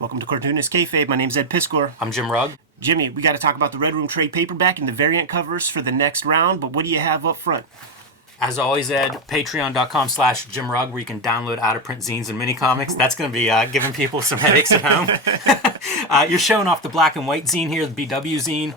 Welcome to Cartoonist Kayfabe. My name's Ed Piskor. I'm Jim Rugg. Jimmy, we got to talk about the Red Room trade paperback and the variant covers for the next round, but what do you have up front? As always, Ed, patreon.com/Jim Rugg, where you can download out-of-print zines and mini-comics. That's going to be giving people some headaches at home. You're showing off the black and white zine here, the BW zine.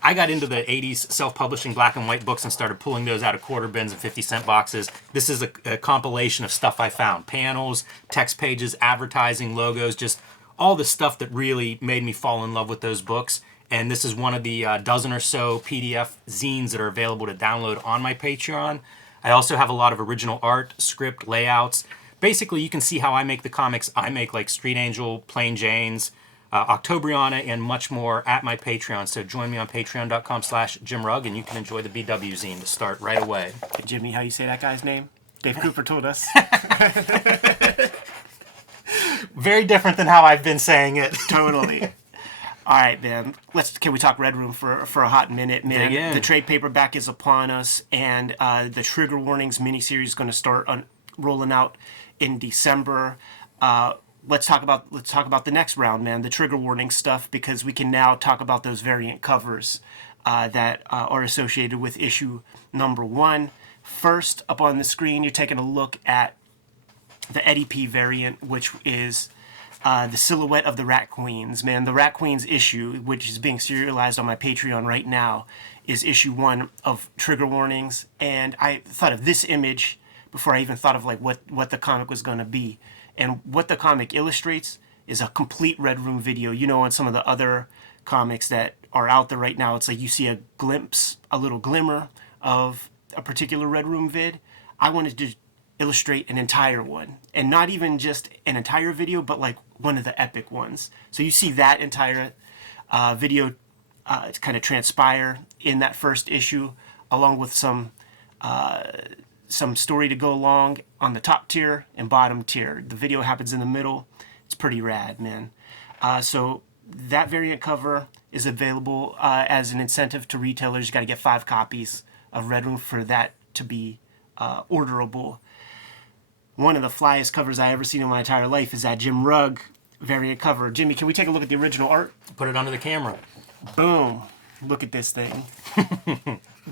I got into the 80s self-publishing black and white books and started pulling those out of quarter bins and 50-cent boxes. This is a compilation of stuff I found. Panels, text pages, advertising, logos, just all the stuff that really made me fall in love with those books. And this is one of the dozen or so PDF zines that are available to download on my Patreon. I also have a lot of original art, script, layouts. Basically, you can see how I make the comics I make, like Street Angel, Plain Janes, Octobriana, and much more at my Patreon. So join me on patreon.com/Jim Rugg, and you can enjoy the BW zine to start right away. Hey, Jimmy, how you say that guy's name? Dave Cooper told us. Very different than how I've been saying it. Totally. All right, man. Can we talk Red Room for a hot minute, man? Dig in. The trade paperback is upon us, and the Trigger Warnings miniseries is going to start rolling out in December. Let's talk about the next round, man. The Trigger Warning stuff, because we can now talk about those variant covers that are associated with issue number 1. First, up on the screen, you're taking a look at the Eddie P variant, which is the silhouette of the Rat Queens, man. The Rat Queens issue, which is being serialized on my Patreon right now, is issue 1 of Trigger Warnings. And I thought of this image before I even thought of like what the comic was going to be. And what the comic illustrates is a complete Red Room video. You know, on some of the other comics that are out there right now, it's like you see a glimpse, a little glimmer of a particular Red Room vid. I wanted to illustrate an entire one, and not even just an entire video, but like one of the epic ones. So you see that entire video kind of transpire in that first issue, along with some story to go along on the top tier and bottom tier. The video happens in the middle. It's pretty rad, man. So that variant cover is available as an incentive to retailers. You got to get 5 copies of Red Room for that to be orderable. One of the flyest covers I ever seen in my entire life is that Jim Rugg variant cover. Jimmy, can we take a look at the original art? Put it under the camera. Boom. Look at this thing.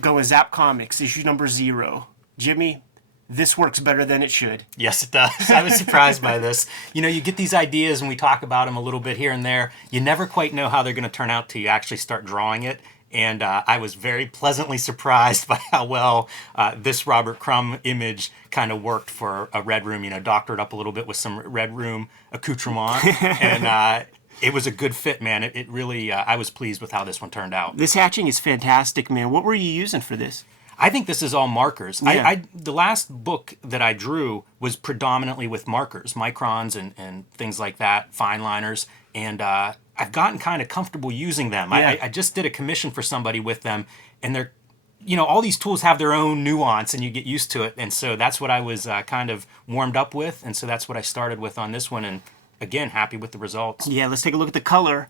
Going Zap Comics, issue number 0. Jimmy, this works better than it should. Yes, it does. I was surprised by this. You know, you get these ideas and we talk about them a little bit here and there. You never quite know how they're going to turn out till you actually start drawing it. And I was very pleasantly surprised by how well this Robert Crumb image kind of worked for a Red Room, you know, doctored up a little bit with some Red Room accoutrement. And it was a good fit, man. It really, I was pleased with how this one turned out. This hatching is fantastic, man. What were you using for this? I think this is all markers. Yeah. The last book that I drew was predominantly with markers, microns and things like that, fine liners. And I've gotten kind of comfortable using them. Yeah. I just did a commission for somebody with them, and they're, you know, all these tools have their own nuance, and you get used to it. And so that's what I was kind of warmed up with, and so that's what I started with on this one. And again, happy with the results. Yeah, let's take a look at the color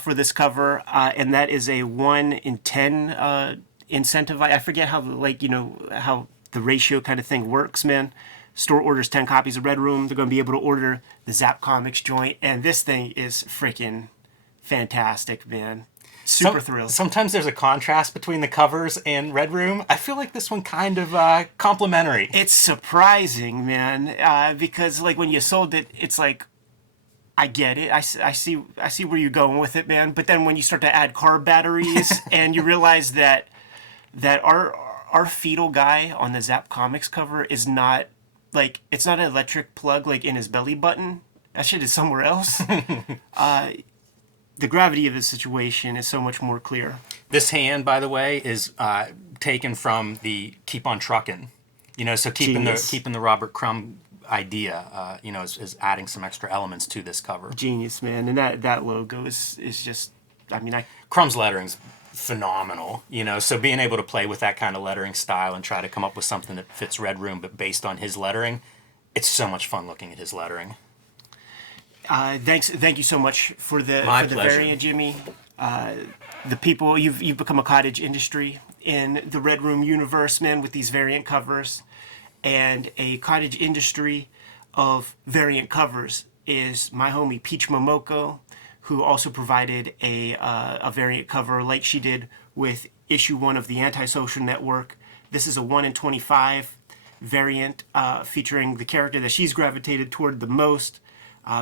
for this cover, and that is a 1 in 10 incentive. I forget how, like, you know, how the ratio kind of thing works, man. Store orders 10 copies of Red Room, they're going to be able to order the Zap Comics joint, and this thing is freaking fantastic, man. Super thrilled. Sometimes there's a contrast between the covers and Red Room. I feel like this one kind of complementary. It's surprising, man, because like when you sold it, it's like, I get it. I see where you're going with it, man. But then when you start to add car batteries and you realize that our fetal guy on the Zap Comics cover is not, like, it's not an electric plug like in his belly button. That shit is somewhere else. The gravity of the situation is so much more clear. This hand, by the way, is taken from the Keep on Truckin'. You know, so keeping the Robert Crumb idea, you know, is adding some extra elements to this cover. Genius, man. And that logo is just, I mean, Crumb's lettering's phenomenal, you know, so being able to play with that kind of lettering style and try to come up with something that fits Red Room but based on his lettering, it's so much fun looking at his lettering. Thank you so much for the pleasure. variant, Jimmy. The people, you've become a cottage industry in the Red Room universe, man, with these variant covers, and a cottage industry of variant covers is my homie Peach Momoko, who also provided a variant cover like she did with issue 1 of the Antisocial Network. This is a 1 in 25 variant featuring the character that she's gravitated toward the most,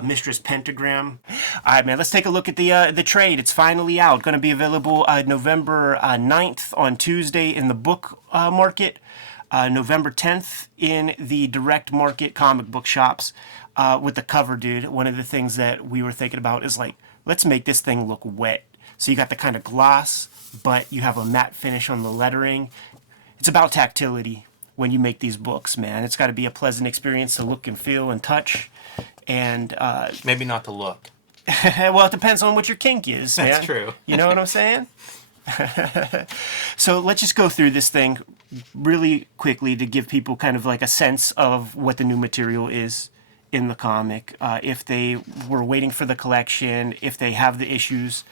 Mistress Pentagram. All right, man, let's take a look at the trade. It's finally out. Going to be available November 9th on Tuesday in the book market, November 10th in the direct market comic book shops. With the cover, dude, one of the things that we were thinking about is like, let's make this thing look wet. So you got the kind of gloss, but you have a matte finish on the lettering. It's about tactility when you make these books, man. It's got to be a pleasant experience to look and feel and touch. And maybe not to look. well, it depends on what your kink is, man. That's true. You know what I'm saying? So let's just go through this thing really quickly to give people kind of like a sense of what the new material is in the comic. If they were waiting for the collection, if they have the issues,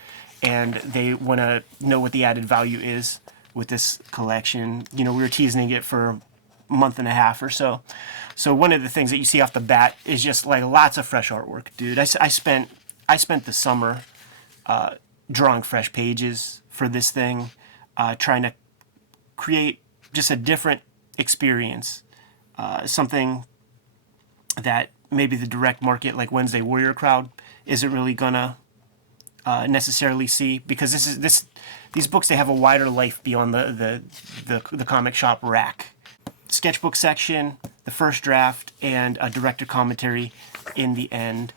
and they want to know what the added value is with this collection. You know, we were teasing it for a month and a half or so. So one of the things that you see off the bat is just like lots of fresh artwork, dude. I spent the summer drawing fresh pages for this thing, trying to create just a different experience, something that maybe the direct market, like Wednesday Warrior crowd, isn't really gonna necessarily see, because these books, they have a wider life beyond the comic shop rack. Sketchbook section, the first draft, and a director commentary in the end.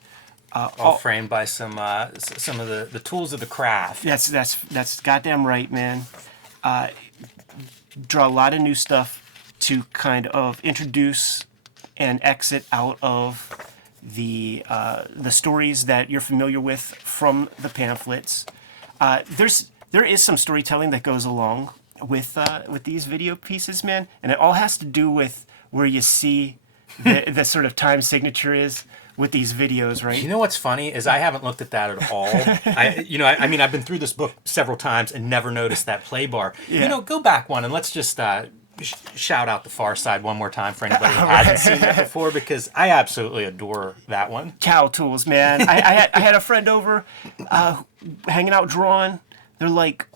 All framed by some of the tools of the craft. That's goddamn right, man. Draw a lot of new stuff to kind of introduce and exit out of the stories that you're familiar with from the pamphlets. There is some storytelling that goes along with these video pieces, man, and it all has to do with where you see the sort of time signature is with these videos, right? You know what's funny is I haven't looked at that at all. I mean, I've been through this book several times and never noticed that play bar. Yeah. You know, go back one and let's just shout out The Far Side one more time for anybody who hasn't seen that before, because I absolutely adore that one. Cow tools, man. I had a friend over hanging out drawing. They're like,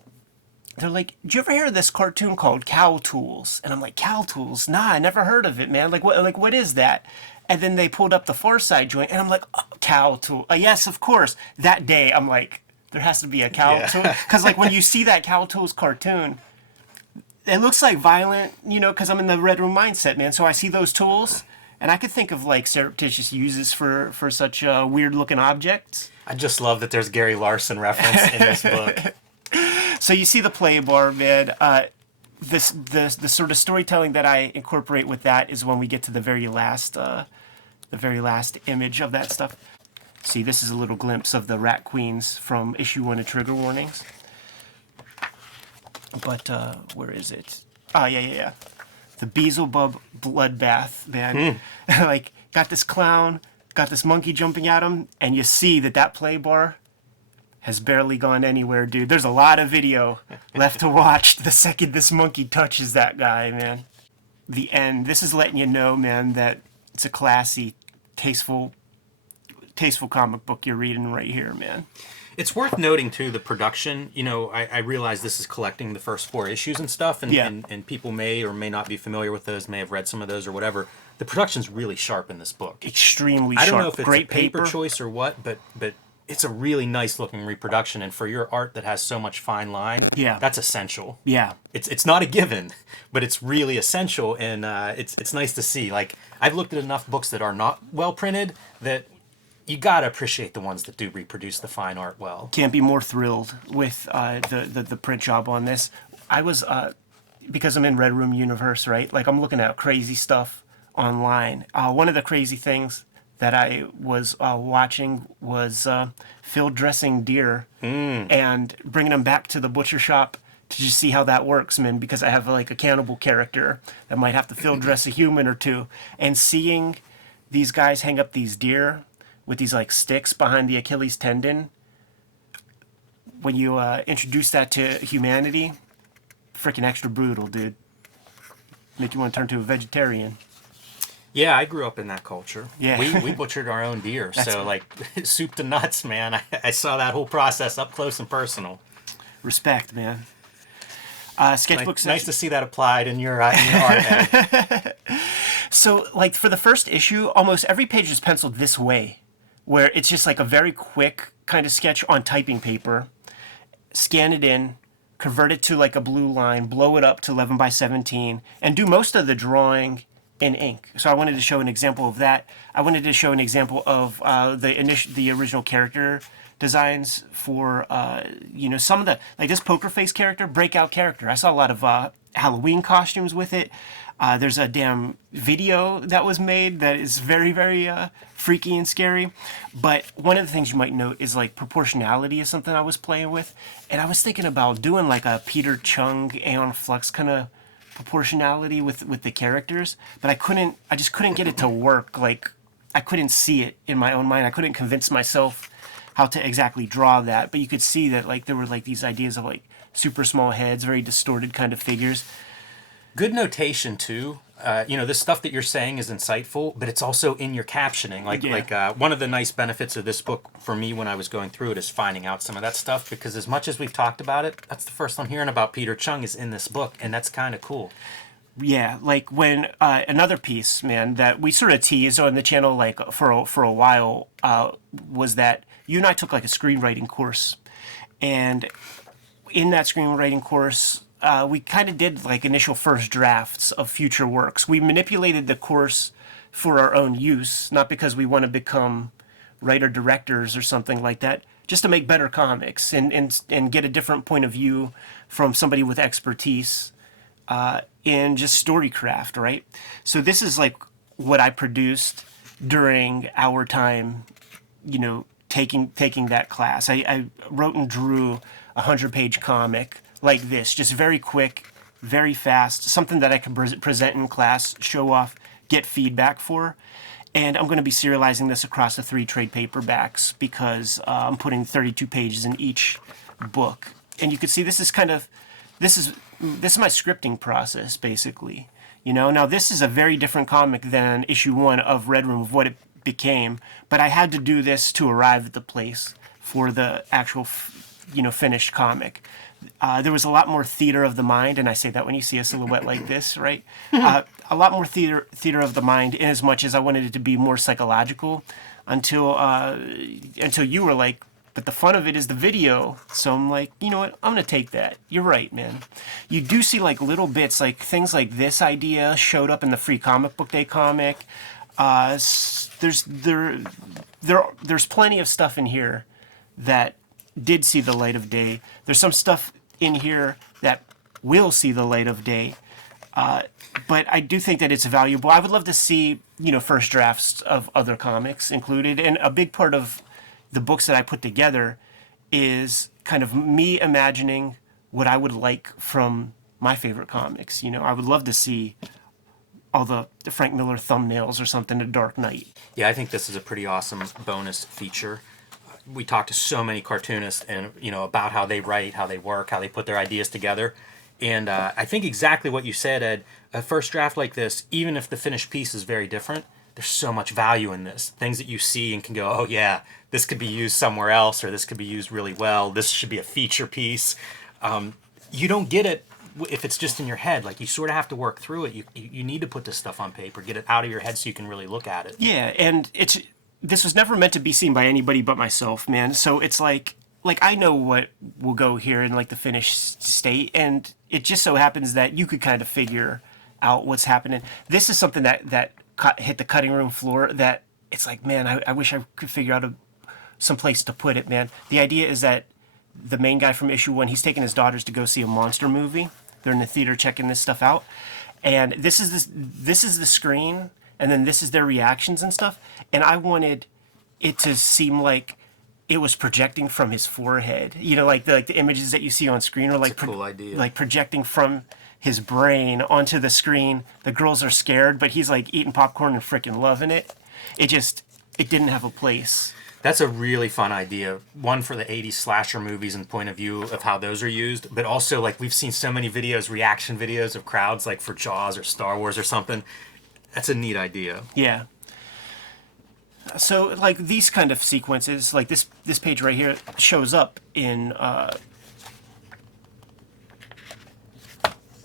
did you ever hear of this cartoon called Cow Tools? And I'm like, Cow Tools? Nah, I never heard of it, man. What is that? And then they pulled up the Far Side joint, and I'm like, oh, Cow Tool. Yes, of course. That day, I'm like, there has to be a Cow Tool. Because like when you see that Cow Tools cartoon, it looks like violent, you know, because I'm in the Red Room mindset, man. So I see those tools, and I could think of like surreptitious uses for such weird looking objects. I just love that there's Gary Larson reference in this book. So you see the play bar, man. The sort of storytelling that I incorporate with that is when we get to the very last image of that stuff. See, this is a little glimpse of the Rat Queens from issue 1 of Trigger Warnings. But where is it? Oh, yeah. The Beelzebub bloodbath, man. Like, got this clown, got this monkey jumping at him, and you see that play bar has barely gone anywhere, dude. There's a lot of video left to watch the second this monkey touches that guy, man. The end. This is letting you know, man, that it's a classy, tasteful comic book you're reading right here, man. It's worth noting, too, the production. You know, I realize this is collecting the first 4 issues and stuff, and people may or may not be familiar with those, may have read some of those or whatever. The production's really sharp in this book. Extremely sharp. I don't know if it's great a paper choice or what, but it's a really nice-looking reproduction, and for your art that has so much fine line, that's essential. Yeah. It's not a given, but it's really essential, and it's nice to see. Like, I've looked at enough books that are not well-printed that you gotta appreciate the ones that do reproduce the fine art well. Can't be more thrilled with the print job on this. I was, because I'm in Red Room Universe, right? Like, I'm looking at crazy stuff online. One of the crazy things that I was watching was field dressing deer and bringing them back to the butcher shop to just see how that works, man, because I have like a cannibal character that might have to field dress a human or two. And seeing these guys hang up these deer with these like sticks behind the Achilles tendon, when you introduce that to humanity, freaking extra brutal, dude. Make you want to turn to a vegetarian. Yeah, I grew up in that culture. Yeah. We butchered our own deer, so like soup to nuts, man. I saw that whole process up close and personal. Respect, man. Sketchbook Nice section. to see that applied in your art, Ed. So, like, for the first issue, almost every page is penciled this way, where it's just like a very quick kind of sketch on typing paper. Scan it in, convert it to like a blue line, blow it up to 11 by 17, and do most of the drawing in ink. So I wanted to show an example of that. I wanted to show an example of the original character designs for some of the, like, this poker face character, breakout character. I saw a lot of Halloween costumes with it. There's a damn video that was made that is very, very freaky and scary. But one of the things you might note is, like, proportionality is something I was playing with. And I was thinking about doing like a Peter Chung, Aeon Flux kind of proportionality with the characters. But I just couldn't get it to work. Like, I couldn't see it in my own mind. I couldn't convince myself how to exactly draw that. But you could see that, like, there were like these ideas of like super small heads, very distorted kind of figures. Good notation too. This stuff that you're saying is insightful, but it's also in your captioning. One of the nice benefits of this book for me when I was going through it is finding out some of that stuff, because as much as we've talked about it, that's the first I'm hearing about Peter Chung is in this book, and that's kind of cool. Yeah, like when another piece, man, that we sort of teased on the channel like for a while was that you and I took like a screenwriting course, and in that screenwriting course, we kind of did like initial first drafts of future works. We manipulated the course for our own use, not because we want to become writer directors or something like that, just to make better comics and get a different point of view from somebody with expertise in just storycraft, right? So this is like what I produced during our time, taking that class. I wrote and drew a 100-page comic like this, just very quick, very fast, something that I can present in class, show off, get feedback for. And I'm going to be serializing this across the 3 trade paperbacks because I'm putting 32 pages in each book. And you can see this is my scripting process, basically. Now this is a very different comic than issue 1 of Red Room, of what it became, but I had to do this to arrive at the place for the actual, finished comic. There was a lot more theater of the mind, and I say that when you see a silhouette like this, right? A lot more theater of the mind, in as much as I wanted it to be more psychological, until you were like, but the fun of it is the video. So I'm like, you know what? I'm gonna take that. You're right, man. You do see like little bits, like things like this idea showed up in the free comic book day comic. There's plenty of stuff in here that did see the light of day. There's some stuff in here that will see the light of day. But I do think that it's valuable. I would love to see, first drafts of other comics included. And a big part of the books that I put together is kind of me imagining what I would like from my favorite comics. I would love to see all the Frank Miller thumbnails or something, A Dark Knight. Yeah, I think this is a pretty awesome bonus feature. We talked to so many cartoonists and about how they write, how they work, how they put their ideas together. And I think exactly what you said, Ed, a first draft like this, even if the finished piece is very different, there's so much value in this. Things that you see and can go, oh yeah, this could be used somewhere else, or this could be used really well. This should be a feature piece. You don't get it if it's just in your head. Like, you sort of have to work through it. You need to put this stuff on paper, get it out of your head so you can really look at it. Yeah, and this was never meant to be seen by anybody but myself, man. So it's like I know what will go here in like the finished state, and it just so happens that you could kind of figure out what's happening. This is something that hit the cutting room floor that it's like, man, I wish I could figure out some place to put it, man. The idea is that the main guy from issue 1, he's taking his daughters to go see a monster movie. They're in the theater checking this stuff out, and this is the screen, and then this is their reactions and stuff. And I wanted it to seem like it was projecting from his forehead. Like the images that you see on screen are like That's a cool idea. Like projecting from his brain onto the screen. The girls are scared, but he's like eating popcorn and freaking loving it. It didn't have a place. That's a really fun idea. One, for the 80s slasher movies and point of view of how those are used, but also like we've seen so many videos, reaction videos of crowds, like for Jaws or Star Wars or something. That's a neat idea. Yeah. So like these kind of sequences, like this page right here shows up in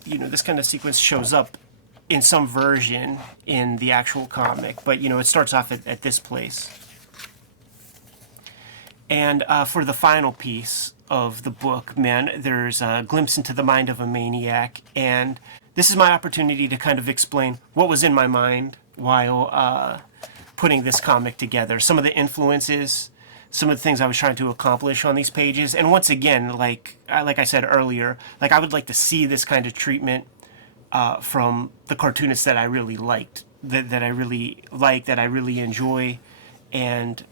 this kind of sequence shows up in some version in the actual comic, but it starts off at this place. And for the final piece of the book, man, there's a glimpse into the mind of a maniac, and this is my opportunity to kind of explain what was in my mind while putting this comic together. Some of the influences, some of the things I was trying to accomplish on these pages, and once again, like I said earlier, like I would like to see this kind of treatment from the cartoonists that I really liked, that I really like, that I really enjoy, and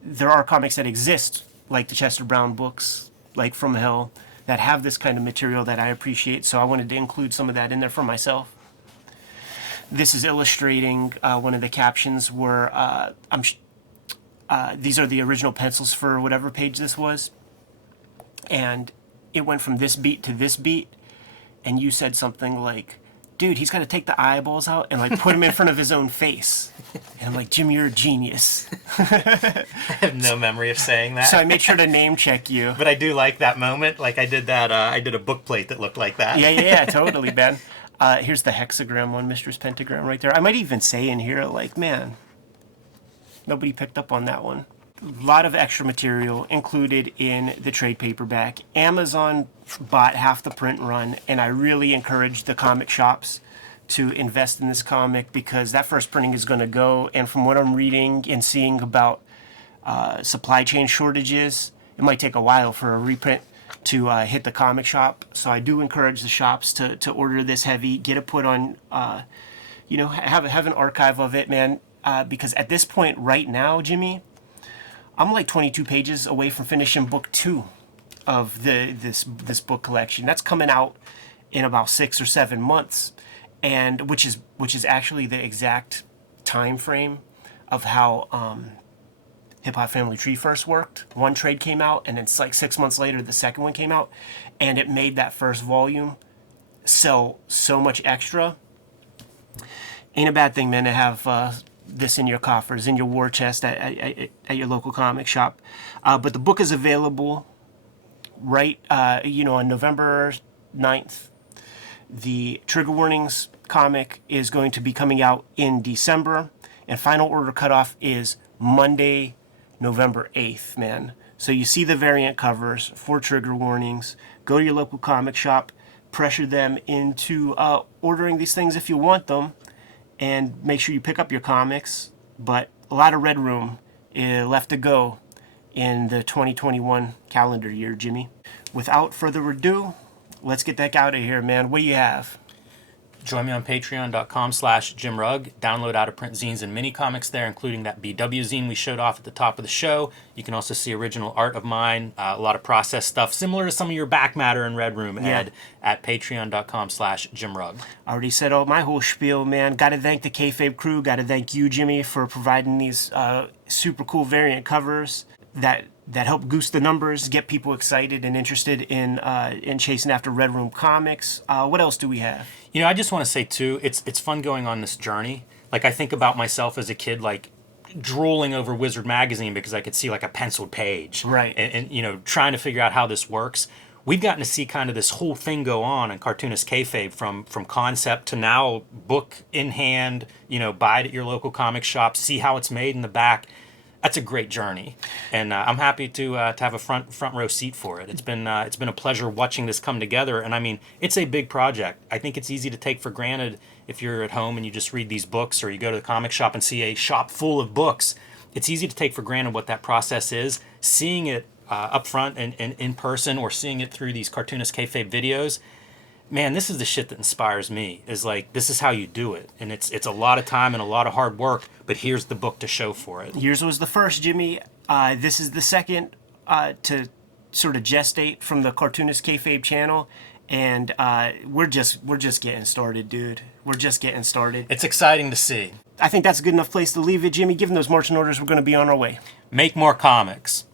there are comics that exist, like the Chester Brown books, like From Hell, that have this kind of material that I appreciate, so I wanted to include some of that in there for myself. This is illustrating one of the captions where these are the original pencils for whatever page this was, and it went from this beat to this beat, and you said something like, dude, he's got to take the eyeballs out and like put them in front of his own face. And I'm like, Jim, you're a genius. I have no memory of saying that. So I made sure to name check you. But I do like that moment. Like I did that. I did a book plate that looked like that. Yeah, totally, Ben. Here's the hexagram one, Mistress Pentagram right there. I might even say in here, like, man, nobody picked up on that one. A lot of extra material included in the trade paperback. Amazon bought half the print run, and I really encourage the comic shops to invest in this comic because that first printing is going to go, and from what I'm reading and seeing about supply chain shortages, it might take a while for a reprint to hit the comic shop. So I do encourage the shops to order this heavy, get it put on, have an archive of it, man, because at this point right now, Jimmy, I'm like 22 pages away from finishing book 2 of this book collection. That's coming out in about 6 or 7 months, and which is actually the exact time frame of how Hip Hop Family Tree first worked. One trade came out, and it's like 6 months later the second one came out, and it made that first volume sell so much extra. Ain't a bad thing, man, to have this in your coffers, in your war chest at your local comic shop. But the book is available right, on November 9th. The Trigger Warnings comic is going to be coming out in December, and final order cutoff is Monday, November 8th, man. So you see the variant covers for Trigger Warnings. Go to your local comic shop, pressure them into ordering these things if you want them, and make sure you pick up your comics. But a lot of Red Room left to go in the 2021 calendar year, Jimmy. Without further ado, let's get that out of here, man. What do you have? Join me on patreon.com/JimRugg. Download out-of-print zines and mini comics there, including that BW zine we showed off at the top of the show. You can also see original art of mine, a lot of process stuff, similar to some of your back matter in Red Room, Ed, at patreon.com/JimRugg. I already said my whole spiel, man. Got to thank the Kayfabe crew. Got to thank you, Jimmy, for providing these super cool variant covers that help goose the numbers, get people excited and interested in chasing after Red Room comics. What else do we have? I just want to say, too, it's fun going on this journey. Like, I think about myself as a kid, like, drooling over Wizard Magazine because I could see, like, a penciled page. Right. And trying to figure out how this works. We've gotten to see kind of this whole thing go on in Cartoonist Kayfabe from concept to now book in hand, buy it at your local comic shop, see how it's made in the back. That's a great journey, and I'm happy to have a front row seat for it. It's been a pleasure watching this come together, and I mean, it's a big project. I think it's easy to take for granted if you're at home and you just read these books, or you go to the comic shop and see a shop full of books. It's easy to take for granted what that process is. Seeing it up front and in person, or seeing it through these Cartoonist Kayfabe videos, man, this is the shit that inspires me. Is like, this is how you do it, and it's a lot of time and a lot of hard work. But here's the book to show for it. Yours was the first, Jimmy. This is the second to sort of gestate from the Cartoonist Kayfabe channel, and we're just getting started, dude. We're just getting started. It's exciting to see. I think that's a good enough place to leave it, Jimmy. Given those marching orders, we're going to be on our way. Make more comics.